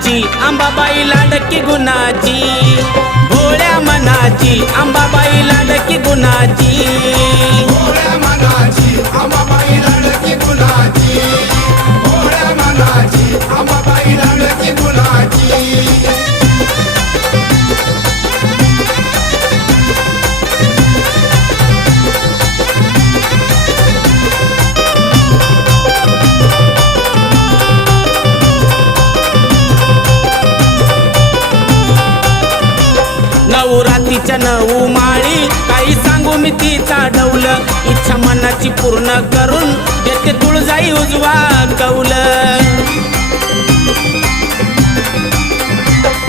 मनाची अंबाबाई लाडकी गुणाची, भोळ्या मनाची अंबाबाई लाडकी गुणाची, भोळ्या मनाची अंबाबाई लाडकी गुणाची, भोळ्या मनाची अंबाबाई लाडकी गुणाची। नवरात्रीच्या 9 माळी काही सांगू मी तिचा ढवल, इच्छा मनाची पूर्ण करून देते तुळजाई उजवा कौल।